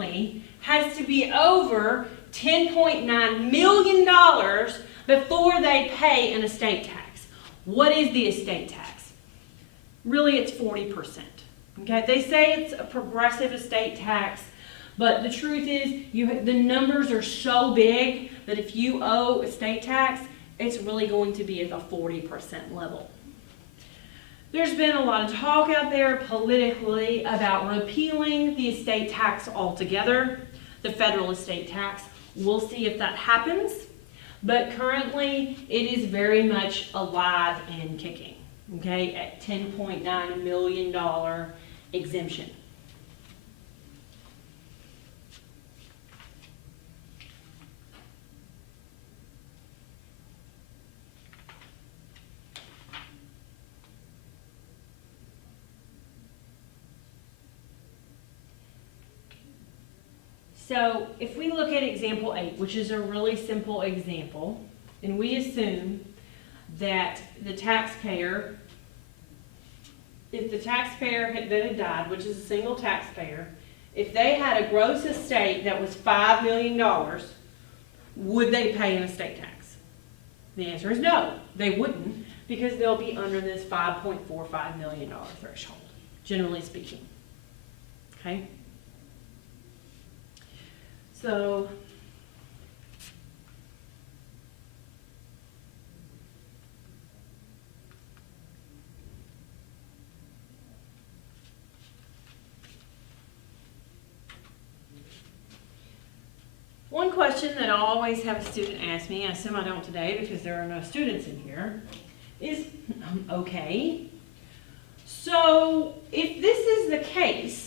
jointly has to be over $10.9 million before they pay an estate tax. What is the estate tax? Really, it's 40%. Okay, they say it's a progressive estate tax, but the truth is, the numbers are so big that if you owe estate tax, it's really going to be at the 40% level. There's been a lot of talk out there politically about repealing the estate tax altogether, the federal estate tax. We'll see if that happens, but currently it is very much alive and kicking, okay, at $10.9 million exemption. So if we look at example 8, which is a really simple example, and we assume that the taxpayer, if the taxpayer that had died, which is a single taxpayer, if they had a gross estate that was $5 million, would they pay an estate tax? The answer is no, they wouldn't, because they'll be under this $5.45 million threshold, generally speaking. Okay? So, one question that I always have a student ask me, I assume I don't today because there are no students in here, is, okay, so if this is the case,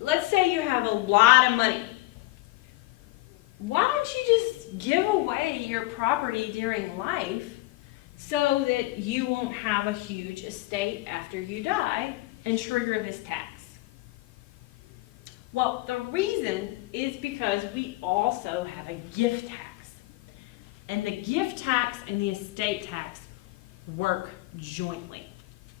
let's say you have a lot of money. Why don't you just give away your property during life so that you won't have a huge estate after you die and trigger this tax? Well, the reason is because we also have a gift tax. And the gift tax and the estate tax work jointly.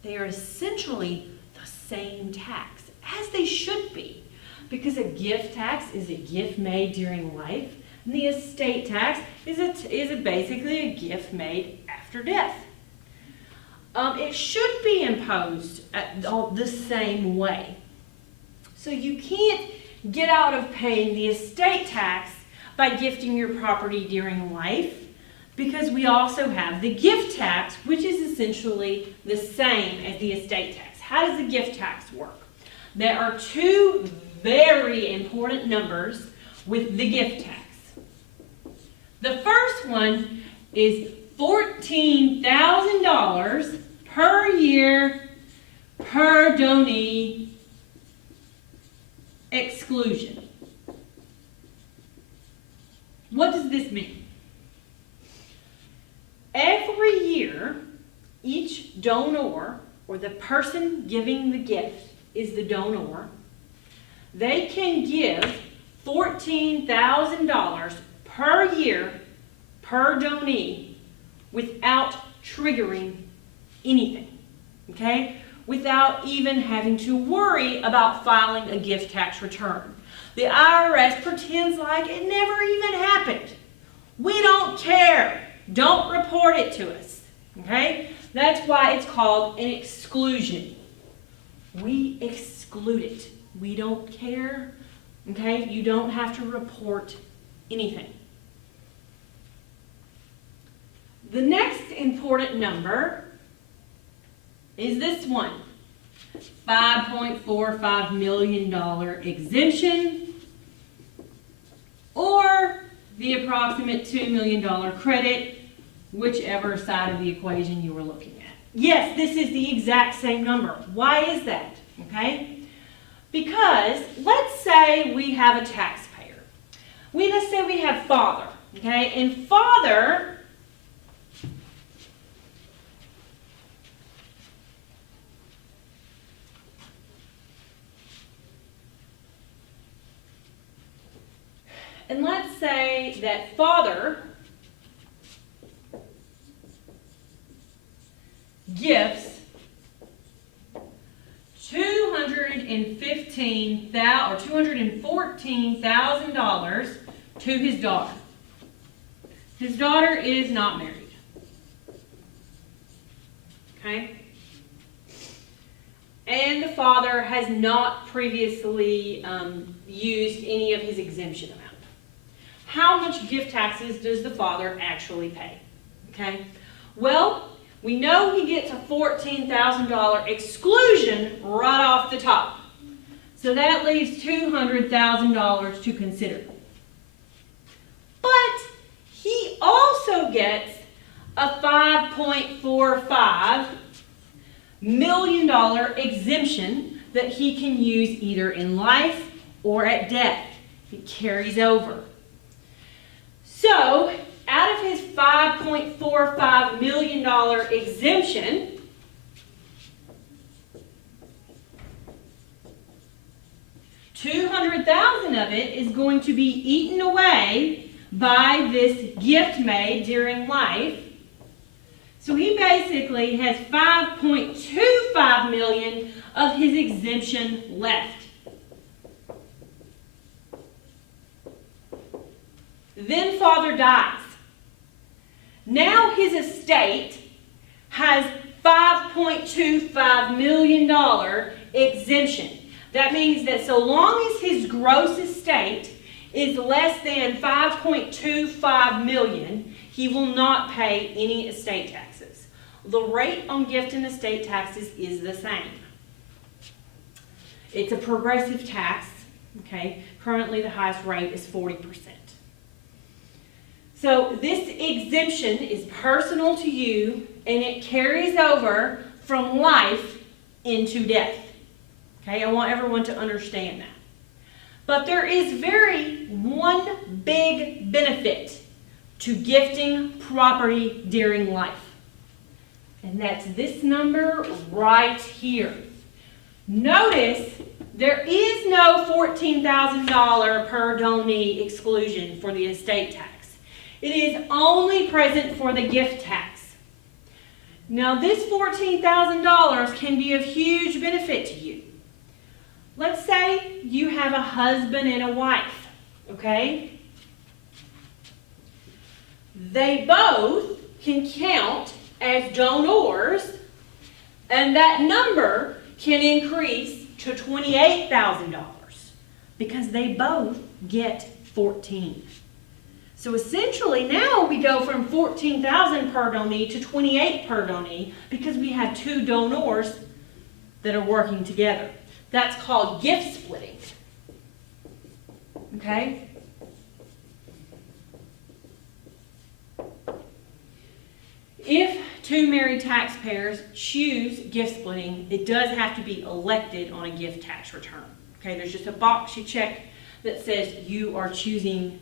They are essentially the same tax, as they should be, because a gift tax is a gift made during life, and the estate tax is basically a gift made after death. It should be imposed the same way. So you can't get out of paying the estate tax by gifting your property during life, because we also have the gift tax, which is essentially the same as the estate tax. How does the gift tax work? There are two very important numbers with the gift tax. The first one is $14,000 per year per donee exclusion. What does this mean? Every year, each donor, or the person giving the gift is the donor, they can give $14,000 per year per donee without triggering anything, okay? Without even having to worry about filing a gift tax return. The IRS pretends like it never even happened. We don't care. Don't report it to us, okay? That's why it's called an exclusion. We exclude it. We don't care, okay? You don't have to report anything. The next important number is this one, $5.45 million exemption, or the approximate $2 million credit, whichever side of the equation you were looking at. Yes, this is the exact same number. Why is that? Okay? Because let's say we have a taxpayer. Let's say we have father. Okay? And father and let's say that father gifts $250,000 $214,000 to his daughter. His daughter is not married. Okay? And the father has not previously used any of his exemption amount. How much gift taxes does the father actually pay? Okay? Well, we know he gets a $14,000 exclusion right off the top. So that leaves $200,000 to consider. But he also gets a $5.45 million exemption that he can use either in life or at death. It carries over. So, out of his $5.45 million exemption, $200,000 of it is going to be eaten away by this gift made during life. So he basically has $5.25 million of his exemption left. Then father dies. Now his estate has $5.25 million exemption. That means that so long as his gross estate is less than $5.25 million, he will not pay any estate taxes. The rate on gift and estate taxes is the same. It's a progressive tax, okay? Currently the highest rate is 40%. So this exemption is personal to you, and it carries over from life into death. Okay, I want everyone to understand that. But there is one big benefit to gifting property during life. And that's this number right here. Notice there is no $14,000 per donee exclusion for the estate tax. It is only present for the gift tax. Now this $14,000 can be of huge benefit to you. Let's say you have a husband and a wife, okay? They both can count as donors, and that number can increase to $28,000 because they both get 14. So essentially now we go from $14,000 per donee to $28,000 per donee because we have two donors that are working together. That's called gift splitting. Okay? If two married taxpayers choose gift splitting, it does have to be elected on a gift tax return. Okay, there's just a box you check that says you are choosing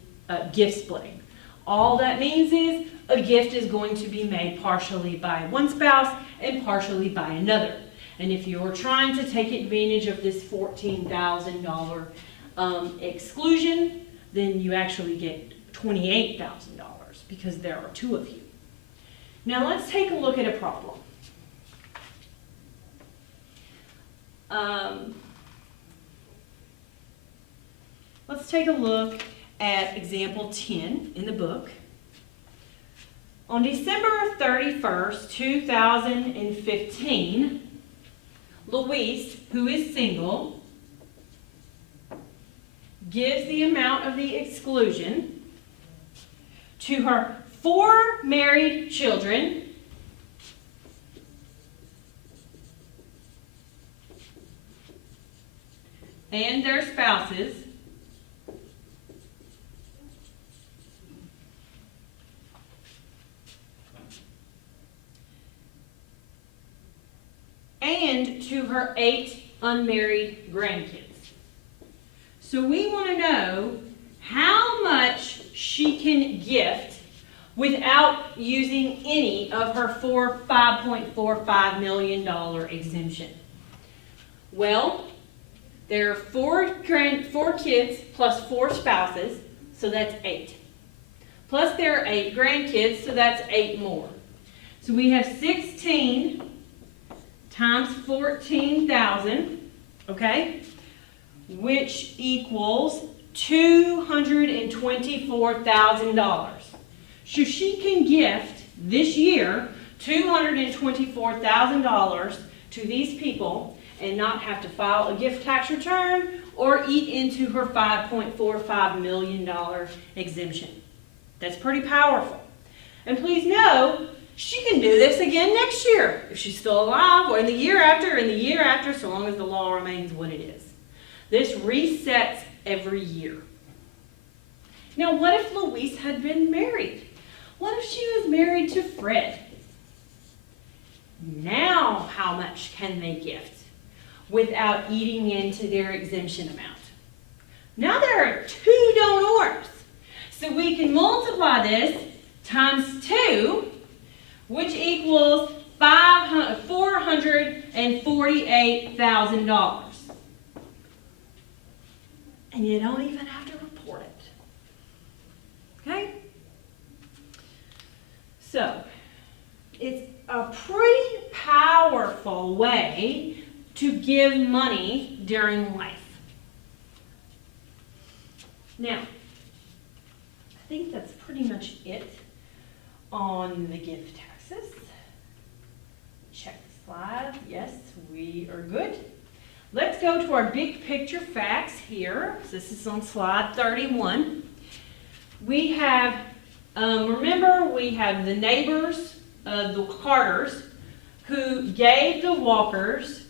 gift splitting. All that means is a gift is going to be made partially by one spouse and partially by another. And if you're trying to take advantage of this $14,000 exclusion, then you actually get $28,000 because there are two of you. Now let's take a look at a problem. Let's take a look at example 10 in the book. On December 31st, 2015, Louise, who is single, gives the amount of the exclusion to her 4 married children and their spouses and to her 8 unmarried grandkids. So we want to know how much she can gift without using any of her $5.45 million exemption. Well, there are 4 kids plus 4 spouses, so that's 8. Plus there are 8 grandkids, so that's 8 more. So we have 16 times 14,000 okay? Which equals $224,000. So she can gift this year $224,000 to these people and not have to file a gift tax return or eat into her $5.45 million exemption. That's pretty powerful. And please know, she can do this again next year if she's still alive, or in the year after, so long as the law remains what it is. This resets every year. Now, what if Louise had been married? What if she was married to Fred? Now, how much can they gift without eating into their exemption amount? Now there are 2 donors. So we can multiply this times 2, which equals $448,000. And you don't even have to report it. Okay? So, it's a pretty powerful way to give money during life. Now, I think that's pretty much it on the gift taxes. Check the slide. Yes, we are good. Let's go to our big picture facts here. This is on slide 31. We have, remember, we have the neighbors, the Carters, who gave the Walkers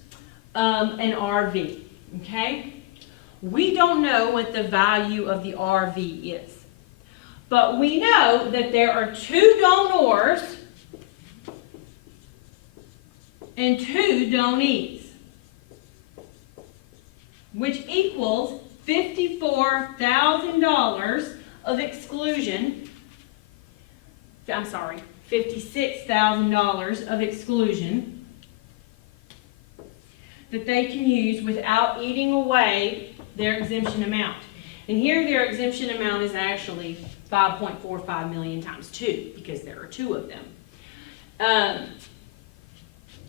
an RV, okay? We don't know what the value of the RV is, but we know that there are 2 donors and 2 donees, which equals $54,000 of exclusion. I'm sorry, $56,000 of exclusion that they can use without eating away their exemption amount. And here their exemption amount is actually 5.45 million times 2, because there are 2 of them.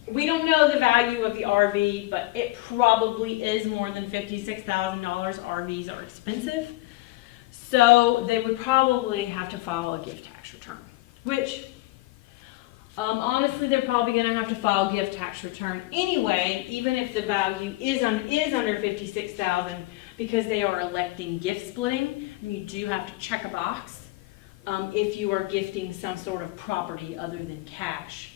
We don't know the value of the RV, but it probably is more than $56,000. RVs are expensive. So they would probably have to file a gift tax return, which honestly, they're probably going to have to file a gift tax return anyway, even if the value is under $56,000, because they are electing gift splitting, and you do have to check a box if you are gifting some sort of property other than cash.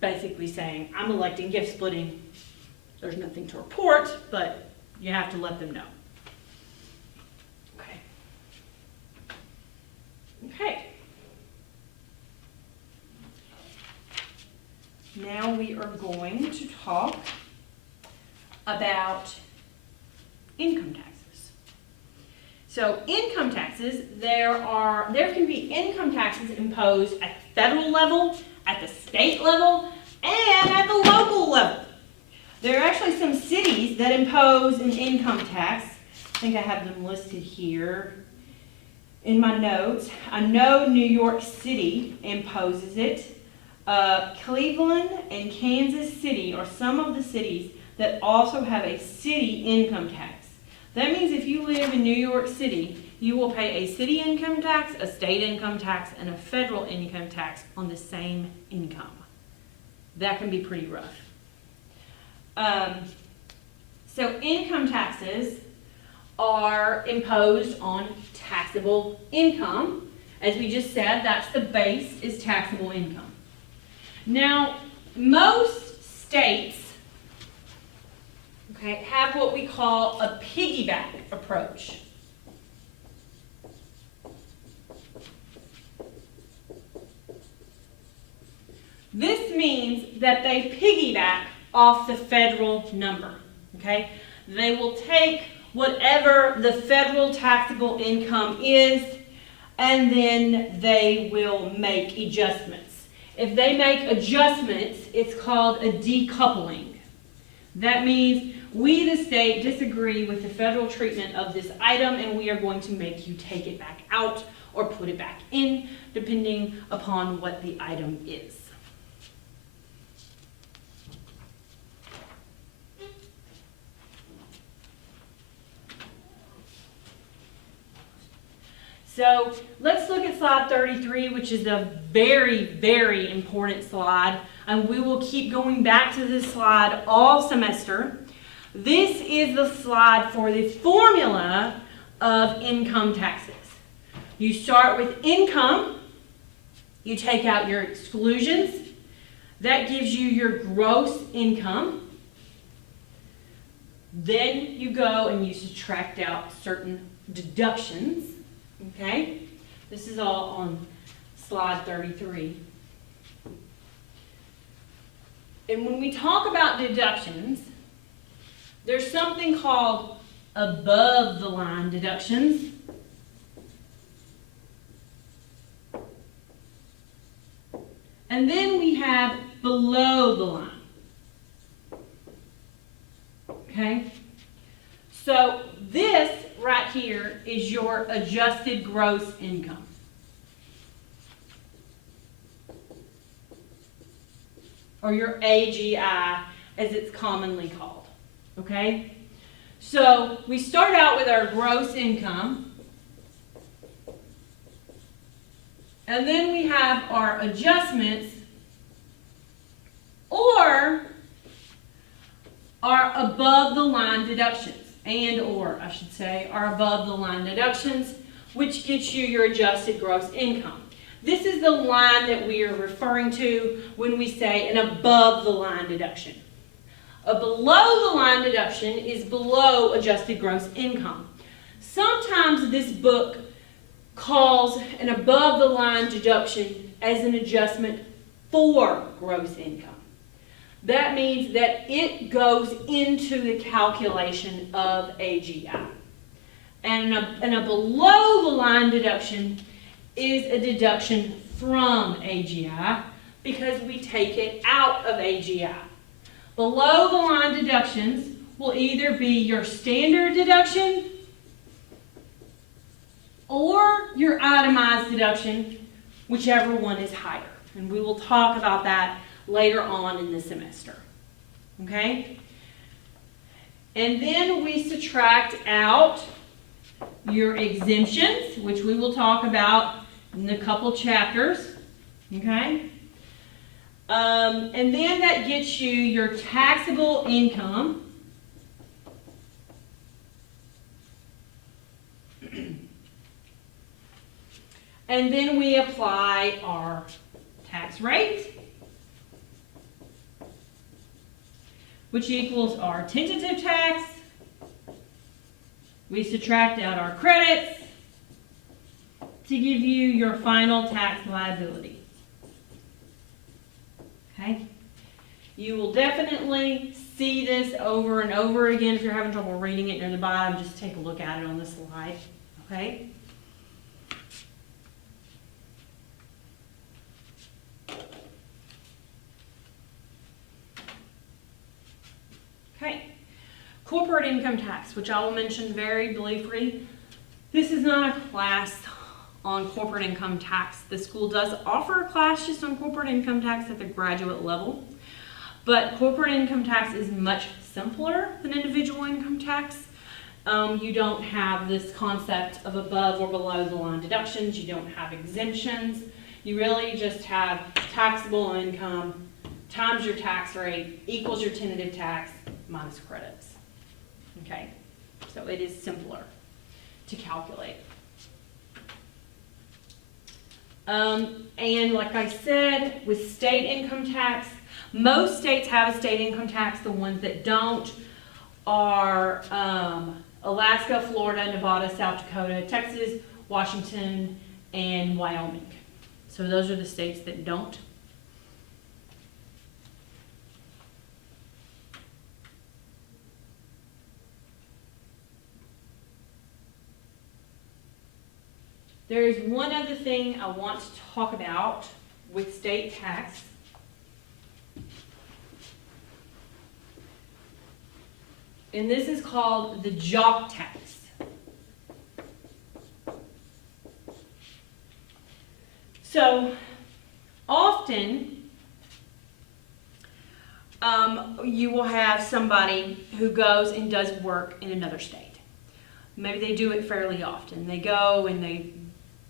Basically saying, I'm electing gift splitting. There's nothing to report, but you have to let them know. Okay. Okay. Now we are going to talk about income taxes. So income taxes, there can be income taxes imposed at the federal level, at the state level, and at the local level. There are actually some cities that impose an income tax. I think I have them listed here in my notes. I know New York City imposes it. Cleveland and Kansas City are some of the cities that also have a city income tax. That means if you live in New York City, you will pay a city income tax, a state income tax, and a federal income tax on the same income. That can be pretty rough. So income taxes are imposed on taxable income. As we just said, that's the base, is taxable income. Now, most states, okay, have what we call a piggyback approach. This means that they piggyback off the federal number, okay? They will take whatever the federal taxable income is, and then they will make adjustments. If they make adjustments, it's called a decoupling. That means we, the state, disagree with the federal treatment of this item, and we are going to make you take it back out or put it back in, depending upon what the item is. So let's look at slide 33, which is a very, very important slide. And we will keep going back to this slide all semester. This is the slide for the formula of income taxes. You start with income. You take out your exclusions. That gives you your gross income. Then you go and you subtract out certain deductions. Okay? This is all on slide 33. And when we talk about deductions, there's something called above the line deductions. And then we have below the line. Okay? So this right here is your adjusted gross income. Or your AGI, as it's commonly called. Okay? So we start out with our gross income. And then we have our adjustments, or our above the line deductions, I should say, our above the line deductions, which gets you your adjusted gross income. This is the line that we are referring to when we say an above the line deduction. A below the line deduction is below adjusted gross income. Sometimes this book calls an above the line deduction as an adjustment for gross income. That means that it goes into the calculation of AGI. And a below the line deduction is a deduction from AGI because we take it out of AGI. Below the line deductions will either be your standard deduction or your itemized deduction, whichever one is higher. And we will talk about that later on in the semester. Okay? And then we subtract out your exemptions, which we will talk about in a couple chapters. Okay? And then that gets you your taxable income. And then we apply our tax rate, which equals our tentative tax. We subtract out our credits to give you your final tax liability. Okay? You will definitely see this over and over again. If you're having trouble reading it near the bottom, just take a look at it on the slide. Okay? Corporate income tax, which I will mention very briefly. This is not a class on corporate income tax. The school does offer a class just on corporate income tax at the graduate level, but corporate income tax is much simpler than individual income tax. You don't have this concept of above or below the line deductions. You don't have exemptions. You really just have taxable income times your tax rate equals your tentative tax minus credits. Okay, so it is simpler to calculate. And like I said, with state income tax, most states have a state income tax. The ones that don't are Alaska, Florida, Nevada, South Dakota, Texas, Washington, and Wyoming. So those are the states that don't. There is one other thing I want to talk about with state tax. And this is called the jock tax. So often you will have somebody who goes and does work in another state. Maybe they do it fairly often. They go and they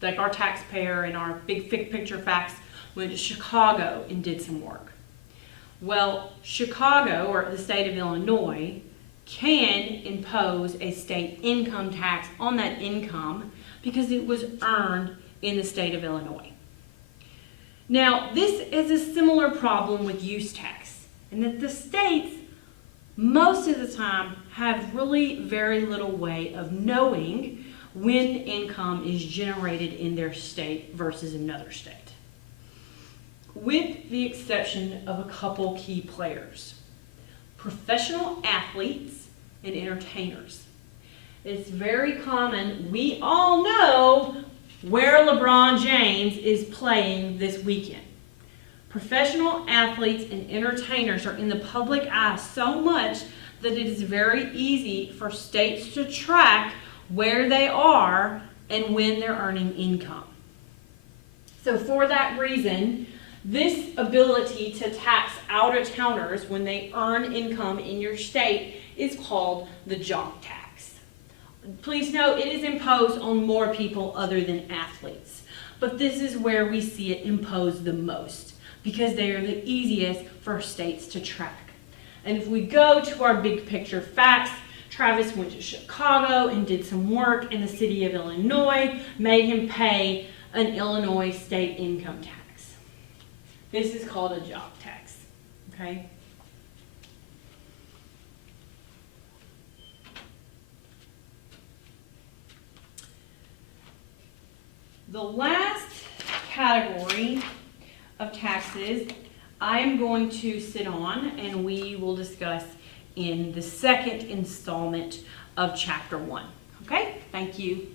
Like our taxpayer in our big picture facts went to Chicago and did some work. Well, Chicago, or the state of Illinois, can impose a state income tax on that income because it was earned in the state of Illinois. Now, this is a similar problem with use tax, and that the states, most of the time, have really very little way of knowing when income is generated in their state versus another state, with the exception of a couple key players: professional athletes and entertainers. It's very common, we all know where LeBron James is playing this weekend. Professional athletes and entertainers are in the public eye so much that it is very easy for states to track where they are and when they're earning income. So for that reason, this ability to tax out-of-towners when they earn income in your state is called the jock tax. Please note, it is imposed on more people other than athletes, but this is where we see it imposed the most because they are the easiest for states to track. And if we go to our big picture facts, Travis went to Chicago and did some work in the city of Illinois, made him pay an Illinois state income tax. This is called a jock tax, okay? The last category of taxes I am going to sit on and we will discuss in the second installment of Chapter 1. Okay, thank you.